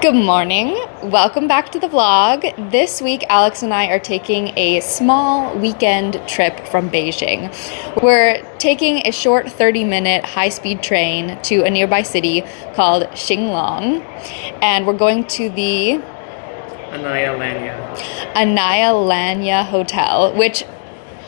Good morning. Welcome back to the vlog. This week, Alex and I are taking a small weekend trip from Beijing. We're taking a short 30-minute high-speed train to a nearby city called Xinglong, and we're going to the Anaya Lanya Hotel, which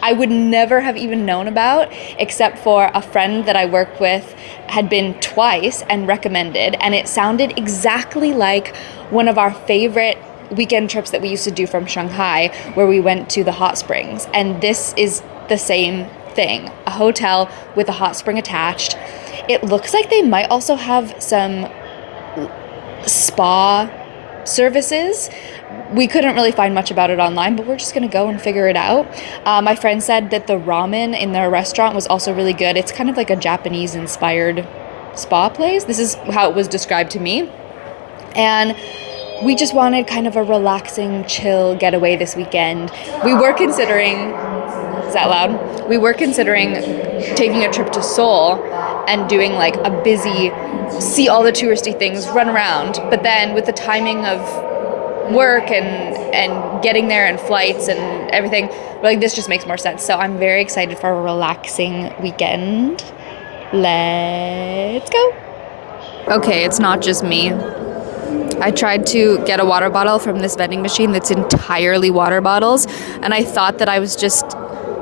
I would never have even known about, except for a friend that I work with had been twice and recommended, and it sounded exactly like one of our favorite weekend trips that we used to do from Shanghai, where we went to the hot springs. And this is the same thing, a hotel with a hot spring attached. It looks like they might also have some spa services. We couldn't really find much about it online, but we're just gonna go and figure it out. My friend said that the ramen in their restaurant was also really good. It's kind of like a Japanese inspired spa place. This is how it was described to me. And we just wanted kind of a relaxing, chill getaway this weekend. We were considering, is that loud? We were considering taking a trip to Seoul and doing like a busy, see all the touristy things, run around. But then with the timing of work and getting there and flights and everything, like this just makes more sense. So I'm very excited for a relaxing weekend. Let's go. Okay, it's not just me. I tried to get a water bottle from this vending machine that's entirely water bottles, and I thought that I was just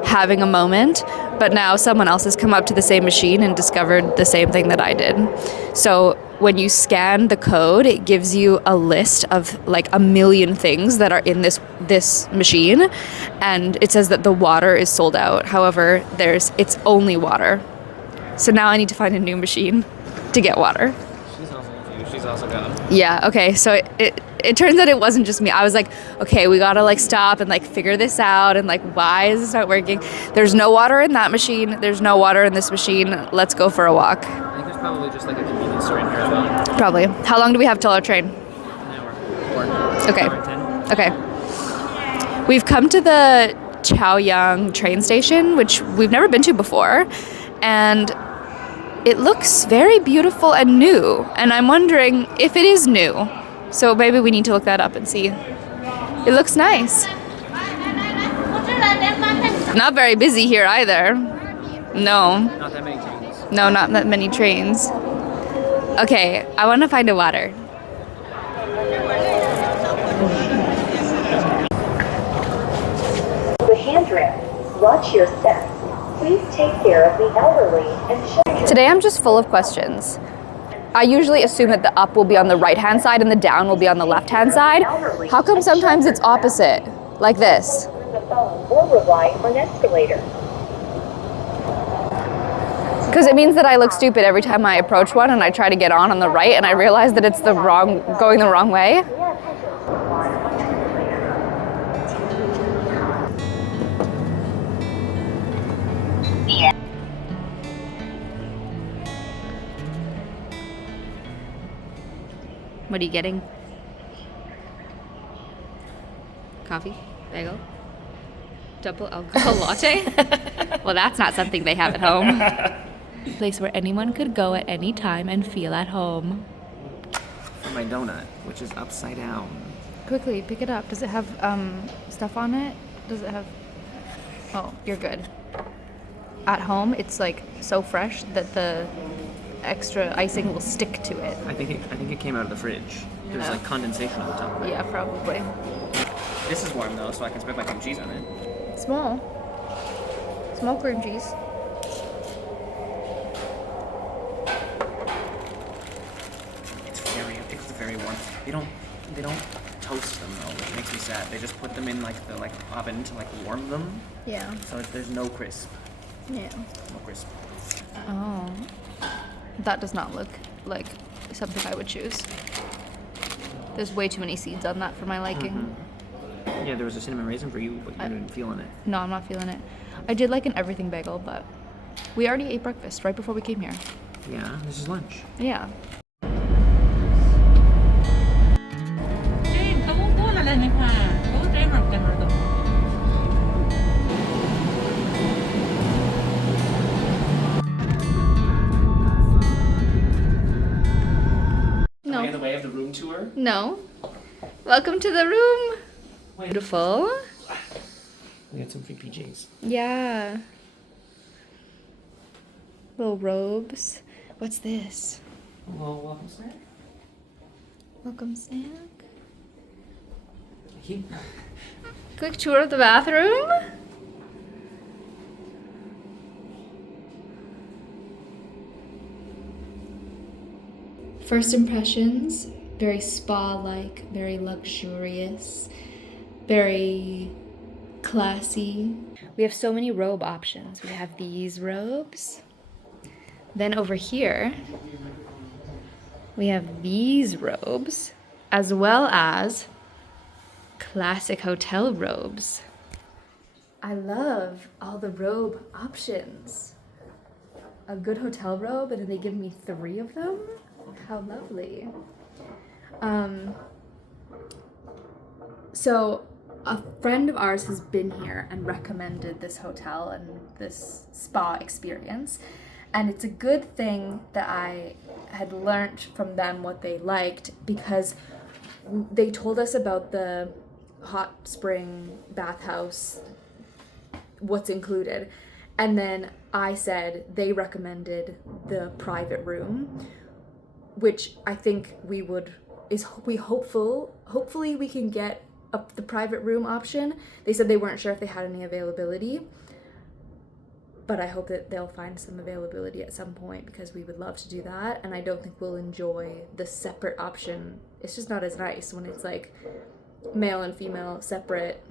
having a moment, but now someone else has come up to the same machine and discovered the same thing that I did. So when you scan the code, it gives you a list of like a million things that are in this machine, and it says that the water is sold out. However, it's only water. So now I need to find a new machine to get water. She's also gone. Yeah, okay, so it turns out it wasn't just me. I was like, okay, we gotta like stop and like figure this out, and like, why is this not working? There's no water in that machine. There's no water in this machine. Let's go for a walk. I think there's probably just like a convenience store in here as well. Probably. How long do we have till our train? An hour. Okay. An hour and 10. Okay. We've come to the Chaoyang train station, which we've never been to before, and it looks very beautiful and new, and I'm wondering if it is new. So maybe we need to look that up and see. It looks nice. Not very busy here either. No. Not that many trains. No, not that many trains. Okay, I want to find a water. The handrail. Watch your steps. Please take care of the elderly and children. Today I'm just full of questions. I usually assume that the up will be on the right-hand side and the down will be on the left-hand side. How come sometimes it's opposite, like this? The phone or rely on escalator. Because it means that I look stupid every time I approach one and I try to get on the right and I realize that it's going the wrong way. What are you getting? Coffee? Bagel? Double alcohol latte? Well, that's not something they have at home. A place where anyone could go at any time and feel at home. For my donut, which is upside down. Quickly, pick it up. Does it have stuff on it? Does it have... Oh, you're good. At home, it's like so fresh that the extra icing will stick to it. I think it came out of the fridge. There's like condensation on the top of it. Yeah, probably. This is warm though, so I can spread my cream cheese on it. Small cream cheese. It's very warm. They don't toast them though, which makes me sad. They just put them in like the oven to like warm them. Yeah. So there's no crisp. Yeah. No crisp. Oh. That does not look like something I would choose. There's way too many seeds on that for my liking. Mm-hmm. Yeah, there was a cinnamon raisin for you, but you didn't feel it. No, I'm not feeling it. I did like an everything bagel, but we already ate breakfast right before we came here. Yeah, this is lunch. Yeah. Am I in the way of the room tour? No. Welcome to the room. Beautiful. We got some free PJs. Yeah. Little robes. What's this? Well, welcome snack. Welcome snack. Thank you. Quick tour of the bathroom. First impressions, very spa-like, very luxurious, very classy. We have so many robe options. We have these robes. Then over here, we have these robes, as well as classic hotel robes. I love all the robe options. A good hotel robe, and then they give me 3 of them. How lovely. So a friend of ours has been here and recommended this hotel and this spa experience. And it's a good thing that I had learned from them what they liked, because they told us about the hot spring bathhouse, what's included. And then I said they recommended the private room, which I think hopefully we can get the private room option. They said they weren't sure if they had any availability, but I hope that they'll find some availability at some point, because we would love to do that. And I don't think we'll enjoy the separate option. It's just not as nice when it's like male and female separate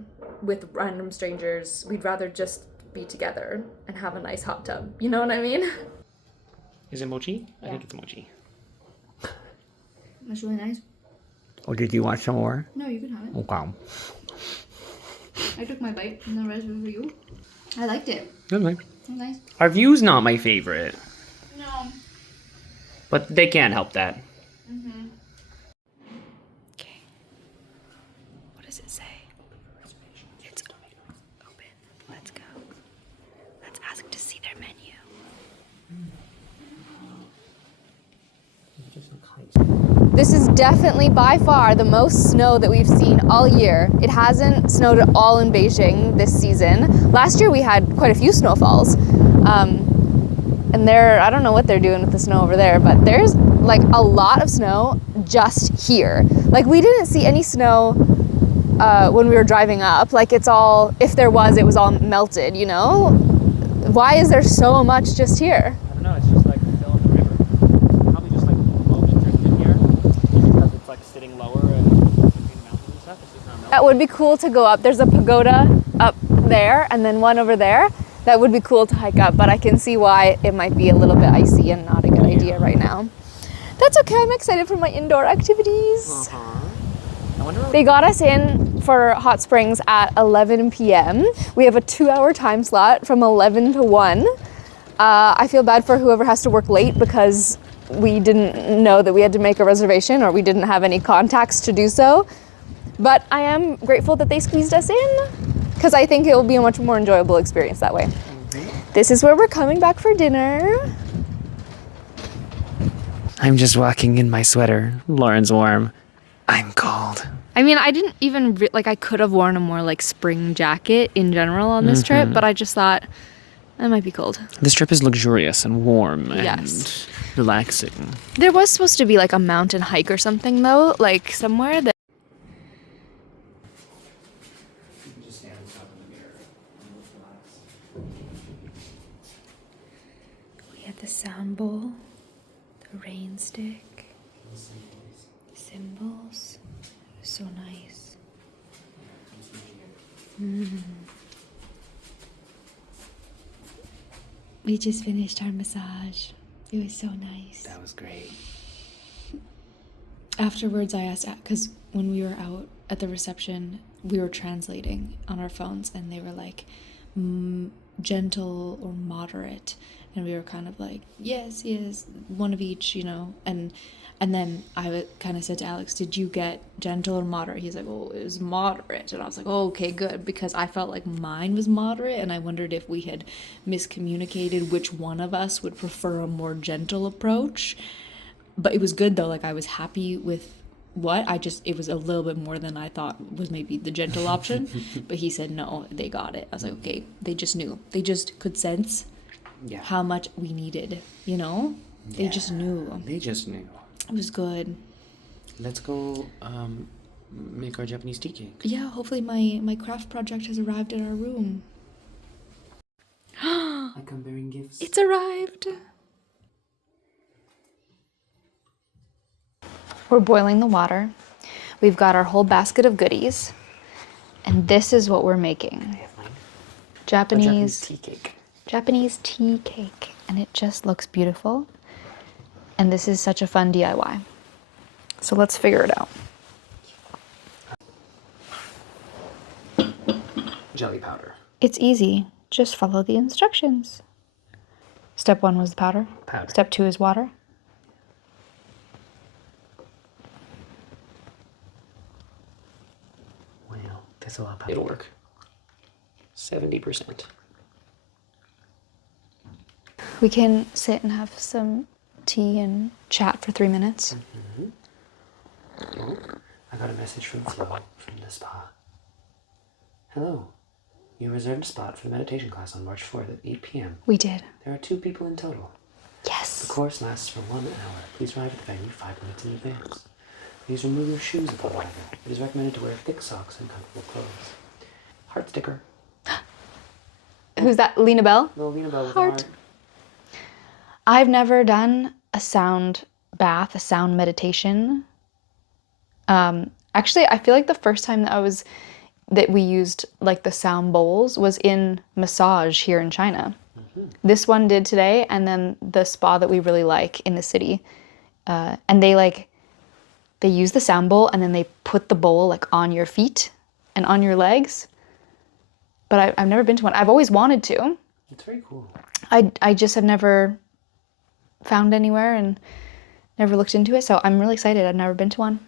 with random strangers. We'd rather just be together and have a nice hot tub. You know what I mean? Is it mochi? Yeah. I think it's mochi. That's really nice. Oh, did you want some more? No, you can have it. Oh, wow. I took my bite and the rest was for you. I liked it. That's nice. It's nice. Our view's not my favorite, No. but they can't help that. Mm-hmm. Okay. What does it say? It's open. Let's go. Let's ask to see their menu. This is definitely by far the most snow that we've seen all year. It hasn't snowed at all in Beijing this season. Last year we had quite a few snowfalls. And I don't know what they're doing with the snow over there, but there's like a lot of snow just here. Like we didn't see any snow when we were driving up. Like it's all, if there was, it was all melted, you know? Why is there so much just here? I don't know, it's just like still in the river. Probably just like slowly drifted here because it's like sitting lower and between the mountains and stuff. It's just not melting. That would be cool to go up. There's a pagoda up there and then one over there. That would be cool to hike up, but I can see why it might be a little bit icy and not a good idea right now. That's okay, I'm excited for my indoor activities. I wonder what They got us in for hot springs at 11 p.m. We have a 2-hour time slot from 11 to 1. I feel bad for whoever has to work late because we didn't know that we had to make a reservation or we didn't have any contacts to do so. But I am grateful that they squeezed us in because I think it will be a much more enjoyable experience that way. Mm-hmm. This is where we're coming back for dinner. I'm just walking in my sweater. Lauren's warm. I'm cold. I mean, I didn't even, I could have worn a more, spring jacket in general on this trip, but I just thought, it might be cold. This trip is luxurious and warm Yes. and relaxing. There was supposed to be, a mountain hike or something, though, somewhere that... You can just stand on top of the mirror and relax. We had the sound bowl, the rain stick, cymbals. So nice. We just finished our massage. It was so nice. That was great. Afterwards, I asked, because when we were out at the reception, we were translating on our phones, and they were like, gentle or moderate. And we were kind of like, yes, one of each, And then I kind of said to Alex, did you get gentle or moderate? He's like, oh, it was moderate. And I was like, oh, okay, good. Because I felt like mine was moderate. And I wondered if we had miscommunicated which one of us would prefer a more gentle approach. But it was good, though. I was happy with what? It was a little bit more than I thought was maybe the gentle option. But he said, no, they got it. I was like, okay, they just knew. They just could sense how much we needed, you know? They just knew. They just knew. It was good. Let's go make our Japanese tea cake. Yeah, hopefully my craft project has arrived in our room. I come bearing gifts. It's arrived. We're boiling the water. We've got our whole basket of goodies. And this is what we're making. Japanese tea cake. Japanese tea cake. And it just looks beautiful. And this is such a fun DIY. So let's figure it out. Jelly powder. It's easy. Just follow the instructions. Step 1 was the powder. Step 2 is water. Wow, that's a lot. It'll work. 70%. We can sit and have some tea and chat for 3 minutes. Oh, I got a message from Flo from the spa. Hello. You reserved a spot for the meditation class on March 4th at 8 p.m. We did. There are 2 people in total. Yes. The course lasts for 1 hour. Please arrive at the venue 5 minutes in advance. Please remove your shoes upon arrival. It is recommended to wear thick socks and comfortable clothes. Heart sticker. Who's that? Lena Bell? Little Lena Bell with Heart. a heart. I've never done a sound bath, a sound meditation. Actually, I feel like the first time that we used like the sound bowls was in massage here in China. This one did today, and then the spa that we really like in the city. And they use the sound bowl and then they put the bowl like on your feet and on your legs. But I've never been to one. I've always wanted to. It's very cool. I just have never found anywhere and never looked into it. So I'm really excited. I've never been to one.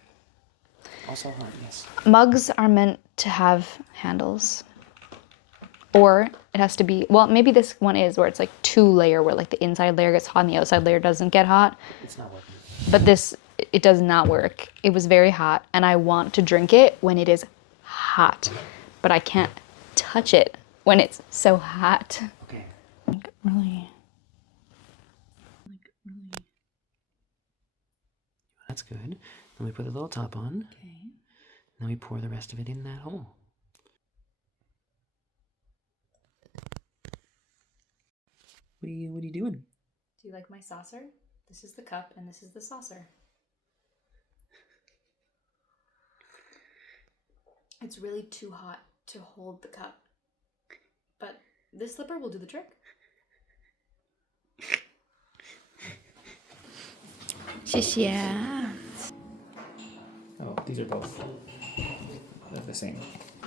Also hot, yes. Mugs are meant to have handles. Or it has to be, well, maybe this one is where it's like 2-layer, where like the inside layer gets hot and the outside layer doesn't get hot. It's not working. But this, it does not work. It was very hot, and I want to drink it when it is hot. But I can't touch it when it's so hot. Okay. Really? That's good. Then we put the little top on. Okay. Then we pour the rest of it in that hole. What are you doing? Do you like my saucer? This is the cup and this is the saucer. It's really too hot to hold the cup, but this slipper will do the trick. 谢谢. Oh, these are both the same.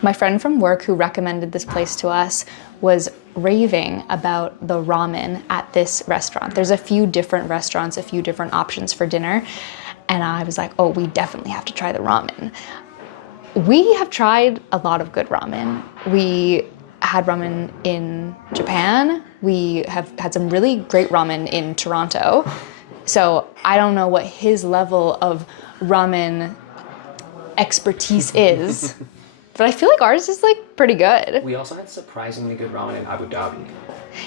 My friend from work who recommended this place to us was raving about the ramen at this restaurant. There's a few different restaurants, a few different options for dinner. And I was like, oh, we definitely have to try the ramen. We have tried a lot of good ramen. We had ramen in Japan. We have had some really great ramen in Toronto. So I don't know what his level of ramen expertise is. But I feel like ours is like pretty good. We also had surprisingly good ramen in Abu Dhabi.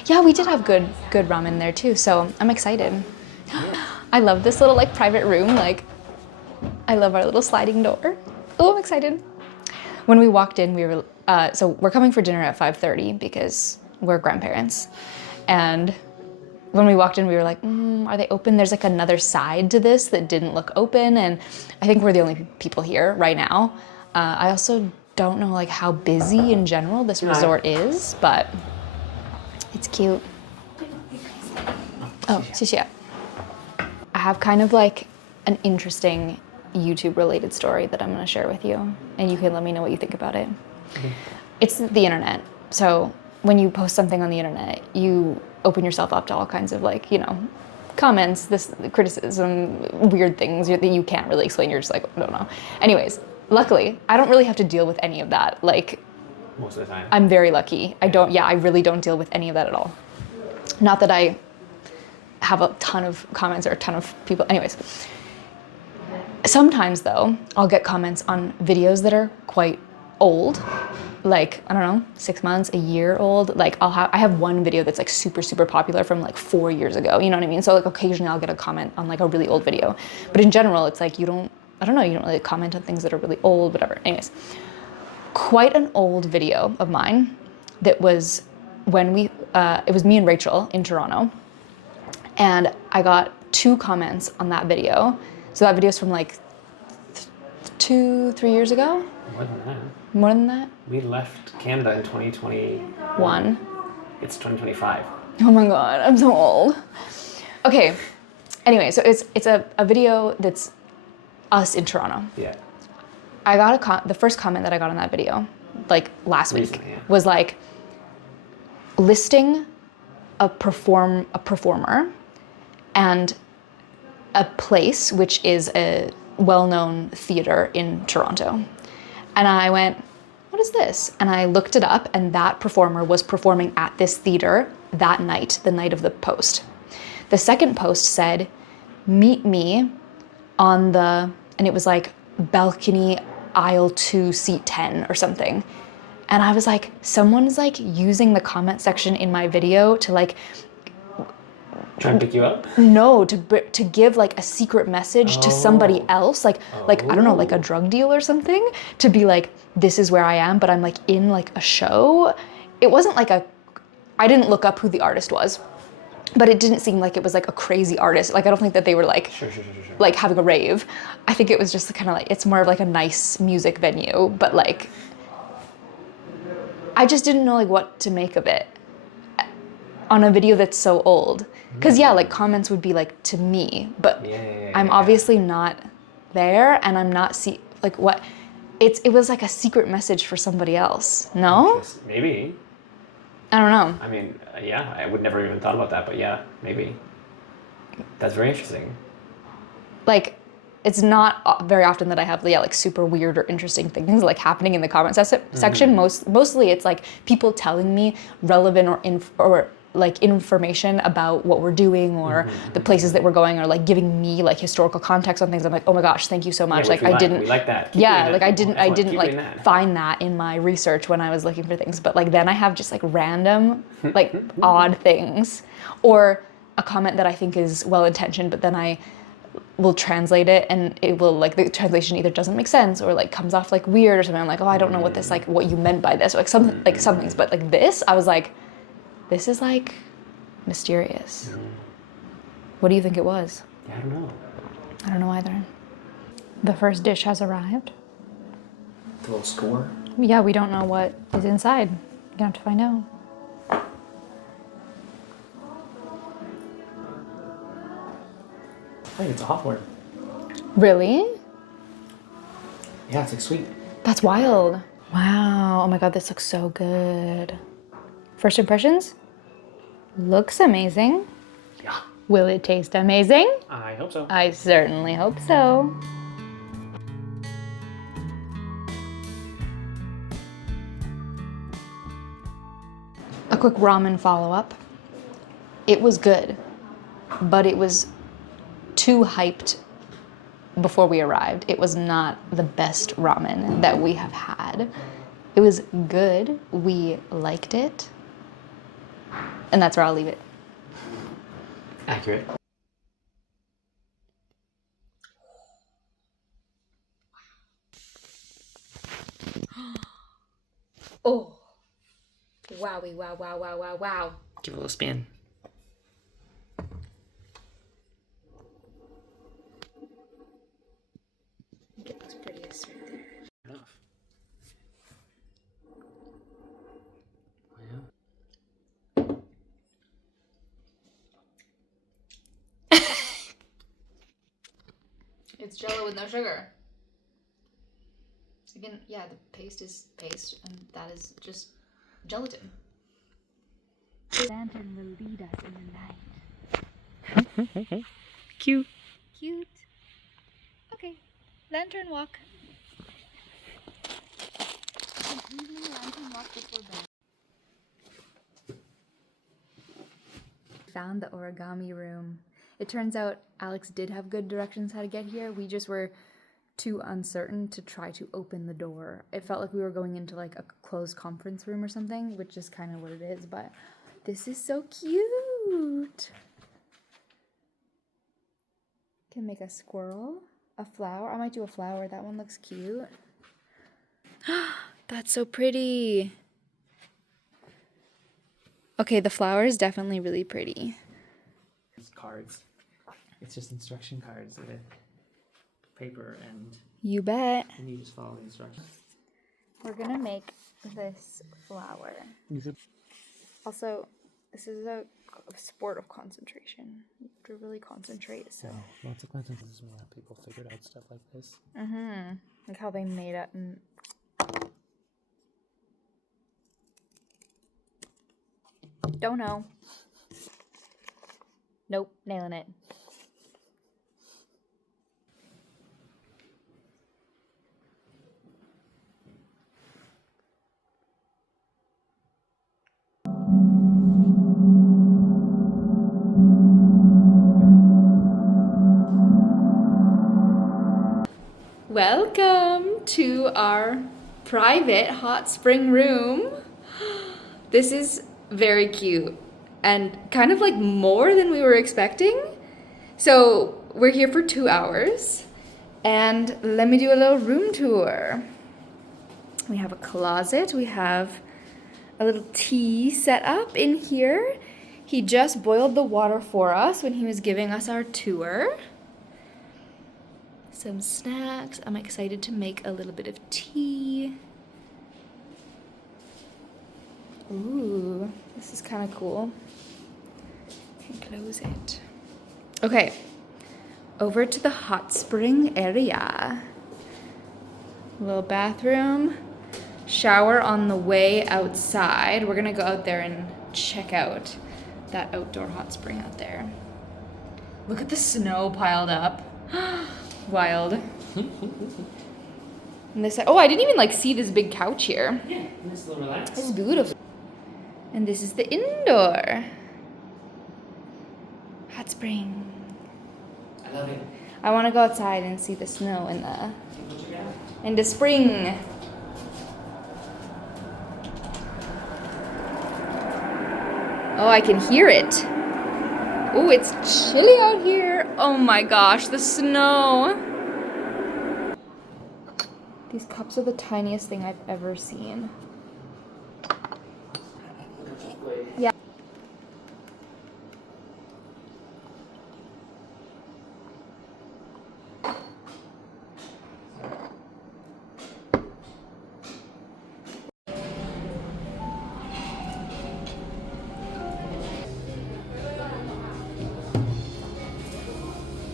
Yeah, we did have good ramen there too, so I'm excited. I love this little like private room. Like, I love our little sliding door. Oh, I'm excited. When we walked in, we were, so we're coming for dinner at 5:30 because we're grandparents. And when we walked in, we were like, are they open? There's like another side to this that didn't look open. And I think we're the only people here right now. I also don't know like how busy in general this resort is, but it's cute. Oh, 谢谢. I have kind of like an interesting YouTube related story that I'm going to share with you, and you can let me know what you think about it. Okay. It's the internet. So when you post something on the internet, you open yourself up to all kinds of like, you know, comments, this criticism, weird things that you can't really explain. You're just like, I don't know. Anyways, luckily, I don't really have to deal with any of that. Like, most of the time. I'm very lucky. I really don't deal with any of that at all. Not that I have a ton of comments or a ton of people. Anyways, Sometimes though, I'll get comments on videos that are quite old, like, I don't know, 6 months, a year old. Like I have one video that's like super, super popular from like 4 years ago, you know what I mean? So like occasionally I'll get a comment on like a really old video, but in general, it's like, I don't know, you don't really comment on things that are really old, whatever. Anyways, quite an old video of mine that was when it was me and Rachel in Toronto, and I got 2 comments on that video. So that video's from like 2-3 years ago. More than that. More than that? We left Canada in 2021. 1. It's 2025. Oh my god, I'm so old. Okay. Anyway, so it's a video that's us in Toronto. Yeah. I got the first comment that I got on that video, like last week, Recently, yeah. was like listing a performer and a place which is a well-known theater in Toronto. And I went, what is this? And I looked it up, and that performer was performing at this theater that night, the night of the post. The second post said, meet me on and it was like balcony aisle 2 seat 10 or something. And I was like, someone's like using the comment section in my video to like, Try and pick you up? no, to give like a secret message to somebody else, like I don't know, like a drug deal or something, to be like, this is where I am, but I'm like in like a show. It wasn't like I didn't look up who the artist was, but it didn't seem like it was like a crazy artist. Like I don't think that they were like Sure. like having a rave. I think it was just kind of like, it's more of like a nice music venue, but like I just didn't know like what to make of it on a video that's so old. Because yeah, like comments would be like to me, but I'm obviously not there, and I'm not like what it was like a secret message for somebody else. No? Maybe. I don't know. I mean, yeah, I would never even thought about that, but yeah, maybe. That's very interesting. Like, it's not very often that I have like super weird or interesting things like happening in the comment section. Mostly it's like people telling me relevant or like information about what we're doing or the places that we're going, or like giving me like historical context on things. I'm like, oh my gosh, thank you so much. Yeah, like we like that. Yeah, like I didn't like find that in my research when I was looking for things. But like then I have just like random like odd things, or a comment that I think is well intentioned, but then I will translate it and it will like the translation either doesn't make sense or like comes off like weird or something. I'm like, oh, I don't know what this like what you meant by this, or like some things, but like this, I was like, this is like mysterious. What do you think it was? Yeah, I don't know. I don't know either. The first dish has arrived. The little score? Yeah, we don't know what is inside. You're gonna have to find out. I think it's a hawthorn. Really? Yeah, it's like sweet. That's wild. Wow. Oh my god, this looks so good. First impressions? Looks amazing. Yeah. Will it taste amazing? I hope so. I certainly hope so. A quick ramen follow-up. It was good, but it was too hyped before we arrived. It was not the best ramen that we have had. It was good. We liked it. And that's where I'll leave it. Accurate. Oh. Wowie, wow, wow, wow, wow, wow. Give it a little spin. It looks prettiest right there. Enough. It's Jell-O with no sugar. Again, yeah, the paste is paste, and that is just gelatin. The lantern will lead us in the night. Cute. Cute. Okay, lantern walk. Lantern walk before bed. Found the origami room. It turns out Alex did have good directions how to get here. We just were too uncertain to try to open the door. It felt like we were going into like a closed conference room or something, which is kind of what it is, but this is so cute. Can make a squirrel, a flower. I might do a flower. That one looks cute. That's so pretty. Okay, the flower is definitely really pretty. It's cards. It's just instruction cards with paper and You bet. you just follow the instructions. We're gonna make this flower. Also, this is a sport of concentration. You have to really concentrate. So. Lots of concentration. This is how people figured out stuff like this. Like how they made it. Don't know. Nope, nailing it. Welcome to our private hot spring room. This is very cute and kind of like more than we were expecting. So we're here for 2 hours and let me do a little room tour. We have a closet. We have a little tea set up in here. He just boiled the water for us when he was giving us our tour. Some snacks. I'm excited to make a little bit of tea. Ooh, this is kind of cool. Can close it. Okay, over to the hot spring area. Little bathroom, shower on the way outside. We're gonna go out there and check out that outdoor hot spring out there. Look at the snow piled up. Wild. And this, oh, I didn't even like see this big couch here. Yeah, nice little relax. This is beautiful. And this is the indoor hot spring. I love it. I want to go outside and see the snow in the spring. Oh, I can hear it. Oh, it's chilly out here. Oh my gosh, the snow. These cups are the tiniest thing I've ever seen. Yeah.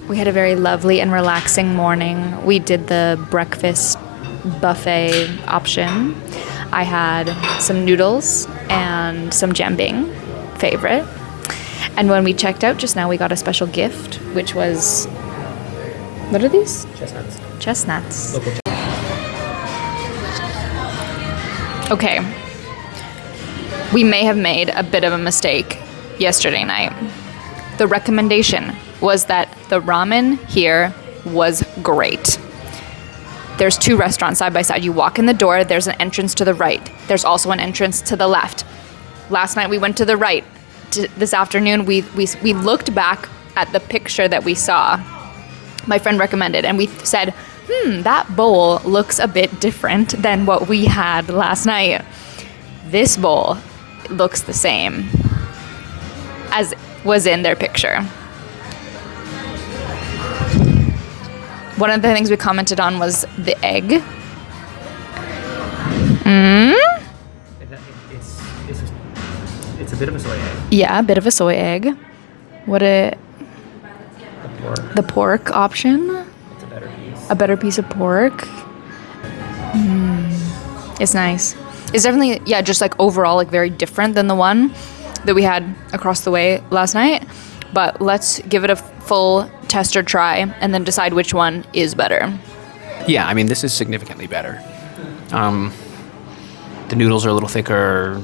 We had a very lovely and relaxing morning. We did the breakfast buffet option. I had some noodles and some jambing, favorite. And when we checked out just now, we got a special gift, which was, what are these? Chestnuts. Chestnuts. Local Okay. We may have made a bit of a mistake yesterday night. The recommendation was that the ramen here was great. There's 2 restaurants side by side. You walk in the door, there's an entrance to the right. There's also an entrance to the left. Last night we went to the right. This afternoon we looked back at the picture that we saw. My friend recommended, and we said, that bowl looks a bit different than what we had last night. This bowl looks the same as was in their picture. One of the things we commented on was the egg. It's a bit of a soy egg. Yeah, a bit of a soy egg. The pork. The pork option. It's a better piece. A better piece of pork. It's nice. It's definitely, yeah, just like overall like very different than the one that we had across the way last night. But let's give it a full tester try and then decide which one is better. Yeah, I mean, this is significantly better. The noodles are a little thicker,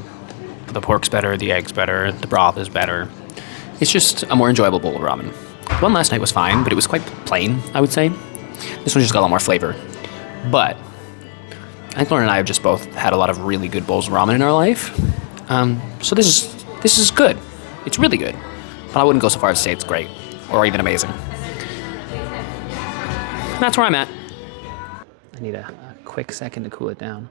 the pork's better, the egg's better, the broth is better. It's just a more enjoyable bowl of ramen. The one last night was fine, but it was quite plain, I would say. This one just got a lot more flavor. But I think Lauren and I have just both had a lot of really good bowls of ramen in our life. So this is good. It's really good. But I wouldn't go so far as to say it's great or even amazing. And that's where I'm at. I need a quick second to cool it down.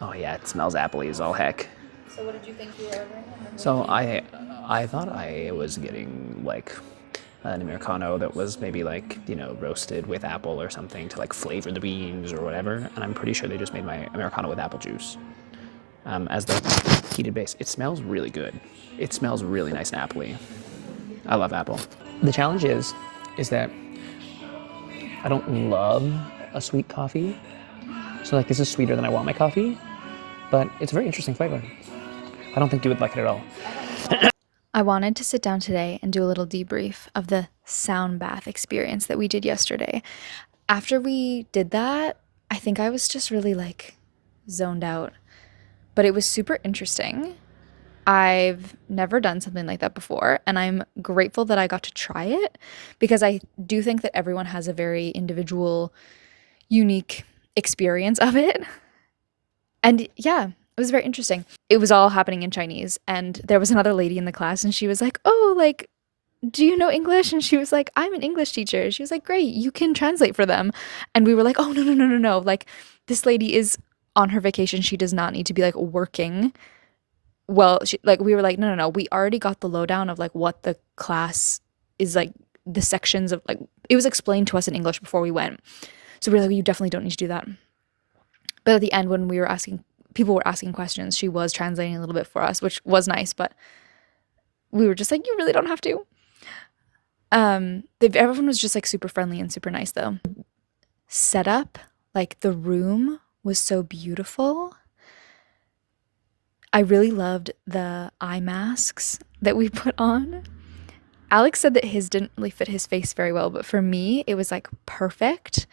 Oh yeah, it smells appley as all heck. So what did you think you were ordering? So I thought I was getting like an Americano that was maybe like, you know, roasted with apple or something to like flavor the beans or whatever. And I'm pretty sure they just made my Americano with apple juice as the heated base. It smells really good. It smells really nice and appley. I love apple. The challenge is that I don't love a sweet coffee. So like this is sweeter than I want my coffee, but it's a very interesting flavor. I don't think you would like it at all. I wanted to sit down today and do a little debrief of the sound bath experience that we did yesterday. After we did that, I think I was just really like zoned out, but it was super interesting. I've never done something like that before, and I'm grateful that I got to try it because I do think that everyone has a very individual, unique experience of it. And yeah, it was very interesting. It was all happening in Chinese, and there was another lady in the class, and she was like, "Oh, like, do you know English?" And she was like, "I'm an English teacher." She was like, "Great, you can translate for them." And we were like, "Oh, no. Like, this lady is on her vacation. She does not need to be like working." Well, we were like, no. We already got the lowdown of like what the class is like, the sections of like, it was explained to us in English before we went. So we were like, you definitely don't need to do that. But at the end, when we were people were asking questions, she was translating a little bit for us, which was nice, but we were just like, you really don't have to. Everyone was just like super friendly and super nice though. Setup, like the room was so beautiful. I really loved the eye masks that we put on. Alex said that his didn't really fit his face very well, but for me, it was like perfect,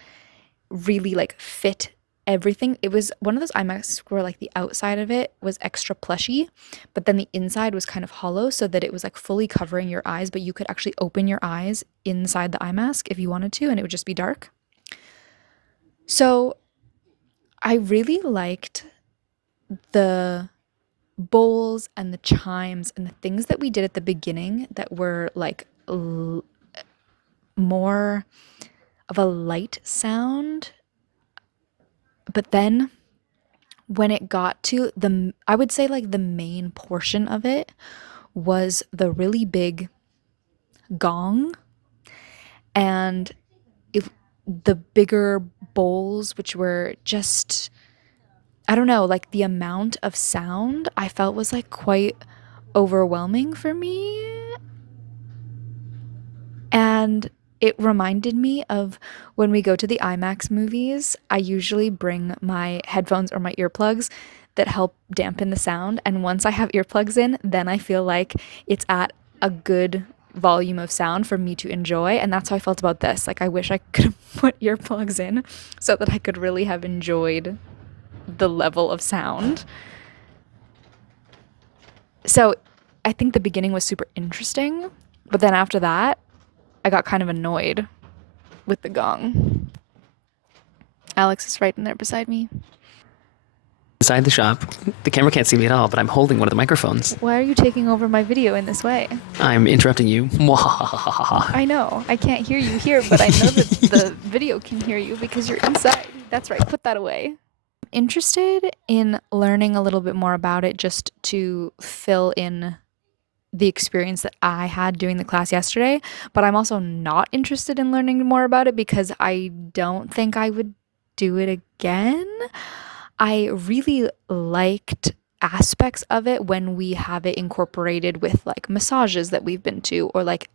really like fit everything. It was one of those eye masks where like the outside of it was extra plushy, but then the inside was kind of hollow so that it was like fully covering your eyes, but you could actually open your eyes inside the eye mask if you wanted to, and it would just be dark. So I really liked the bowls and the chimes and the things that we did at the beginning that were like more of a light sound. But then when it got to I would say like the main portion of it was the really big gong and the bigger bowls, which were just, I don't know, like the amount of sound I felt was like quite overwhelming for me. And it reminded me of when we go to the IMAX movies, I usually bring my headphones or my earplugs that help dampen the sound. And once I have earplugs in, then I feel like it's at a good volume of sound for me to enjoy. And that's how I felt about this. Like, I wish I could have put earplugs in so that I could really have enjoyed the level of sound. So I think the beginning was super interesting, but then after that, I got kind of annoyed with the gong. Alex is right in there beside me. Inside the shop, the camera can't see me at all, but I'm holding one of the microphones. Why are you taking over my video in this way? I'm interrupting you. I know. I can't hear you here, but I know that the video can hear you because you're inside. That's right. Put that away. I'm interested in learning a little bit more about it just to fill in the experience that I had doing the class yesterday, but I'm also not interested in learning more about it because I don't think I would do it again. I really liked aspects of it when we have it incorporated with like massages that we've been to, or like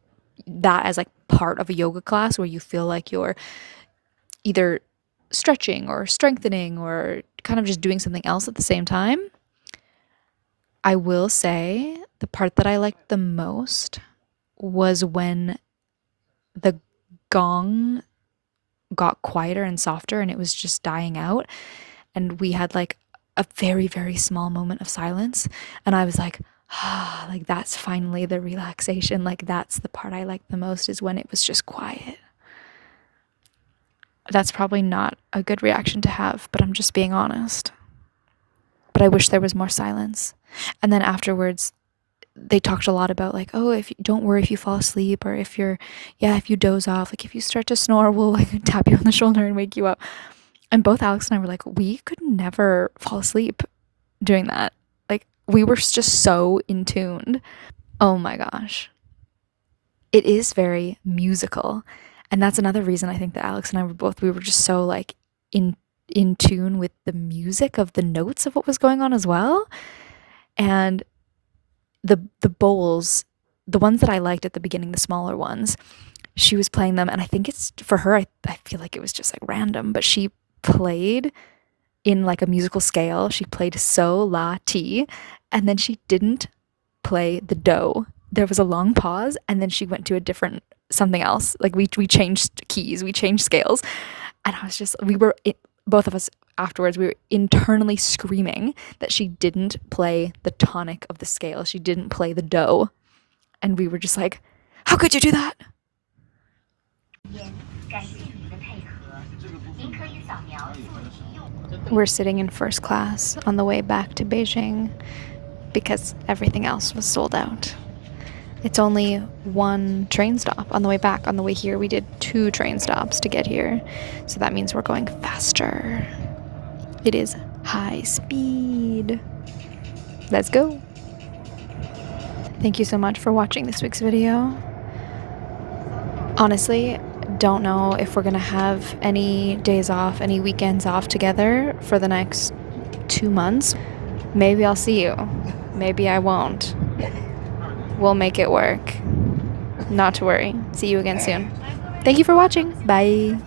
that as like part of a yoga class where you feel like you're either stretching or strengthening or kind of just doing something else at the same time. I will say the part that I liked the most was when the gong got quieter and softer and it was just dying out. And we had like a very, very small moment of silence. And I was like, like that's finally the relaxation. Like that's the part I liked the most, is when it was just quiet. That's probably not a good reaction to have, but I'm just being honest. But I wish there was more silence. And then afterwards, they talked a lot about like, oh, if you don't worry if you fall asleep, or if you doze off, like if you start to snore, we'll like tap you on the shoulder and wake you up. And both Alex and I were like, we could never fall asleep doing that. Like we were just so in tune. Oh my gosh. It is very musical. And that's another reason I think that Alex and I we were just so like in tune with the music of the notes of what was going on as well. And the bowls, the ones that I liked at the beginning, the smaller ones, she was playing them, and I think it's for her, I feel like it was just like random, but she played in like a musical scale. She played so la ti, and then she didn't play the do. There was a long pause, and then she went to a different something else. Like we changed keys, we changed scales, and I was just both of us afterwards, we were internally screaming that she didn't play the tonic of the scale. She didn't play the do. And we were just like, how could you do that? We're sitting in first class on the way back to Beijing because everything else was sold out. It's only one train stop on the way back. On the way here, we did 2 train stops to get here. So that means we're going faster. It is high speed. Let's go. Thank you so much for watching this week's video. Honestly, don't know if we're gonna have any days off, any weekends off together for the next 2 months. Maybe I'll see you. Maybe I won't. We'll make it work. Not to worry. See you again soon. Thank you for watching. Bye.